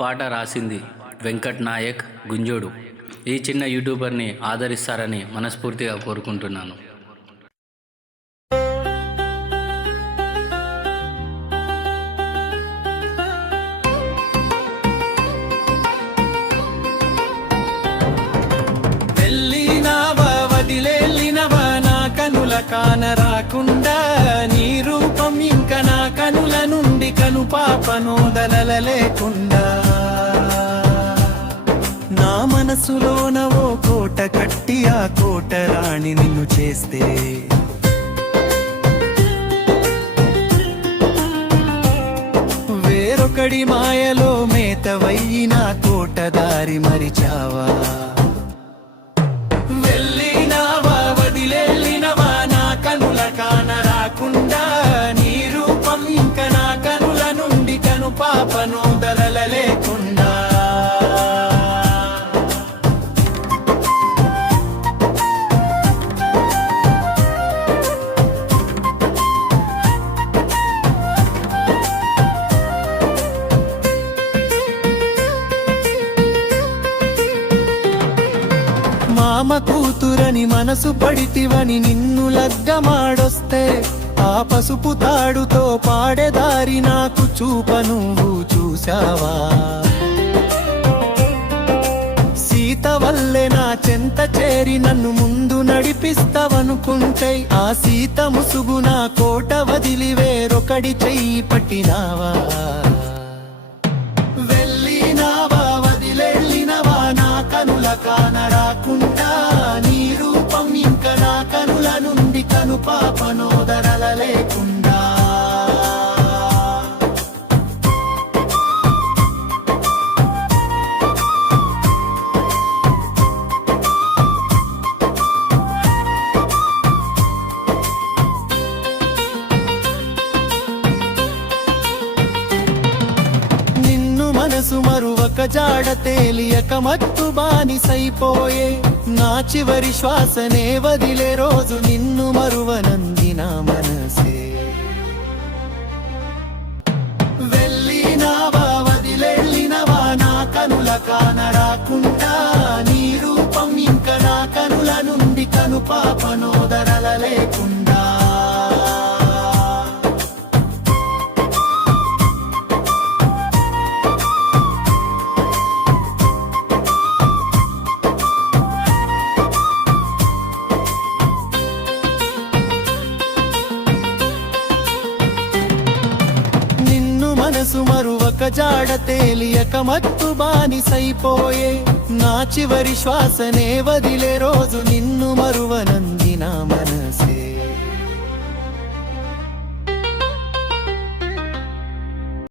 పాట రాసింది వెంకట్ నాయక్ గుంజోడు. ఈ చిన్న యూట్యూబర్ని ఆదరిస్తారని మనస్ఫూర్తిగా కోరుకుంటున్నాను. వెళ్ళినావా వదిలేళ్ళినవా నా కనుల కానరాకుండా, నీ రూపం ఇంక నా కనుల నుండి కను పాపనోదలలేకుండా. నా మనసులోన ఓ కోట కట్టి ఆ కోట రాణి నిన్ను చేస్తే, వేరొకడి మాయలో మేతవయ్యి నా కోట దారి మరిచావా. వెళ్ళినావా వదిలేళ్ళినవా నా కనుల కానరాకుండా, నీ రూపం ఇంక నా కనుల నుండి కను పాపనోదలలేకుండా. మామ కూతురని మనసు పడితివని నిన్ను లగ్గమాడొస్తే, ఆ పసుపు తాడుతో పాడేదారి నాకు చూప నువ్వు చూశావా. సీత వల్లే నా చెంత చేరి నన్ను ముందు నడిపిస్తావనుకుంటే, ఆ సీత ముసుగు నా కోట వదిలి వేరొకడి చెయ్యి పట్టినావా. వెళ్ళినావా వదిలేళ్ళినవా నా కనుల కానరాకుండా, నీ రూపం ఇంక నా కనుల నుండి కను పాపనోదరలేకుండా. మనసు మరువక జాడ తేలియక మత్తు బానిసైపోయే, నా చివరి శ్వాసనే వదిలే రోజు నిన్ను మరువనందిన మనసే. వెళ్ళినావా వదిలేళ్ళినవా నా కనుల కానరాకుండా, నీ రూపం ఇంక నా కనుల నుండి కను పాపనోదరలేకుండా. మనసు మరువక జాడ తేలియక మత్తు బానిసైపోయే, నా చివరి శ్వాసనే వదిలే రోజు నిన్ను మరువన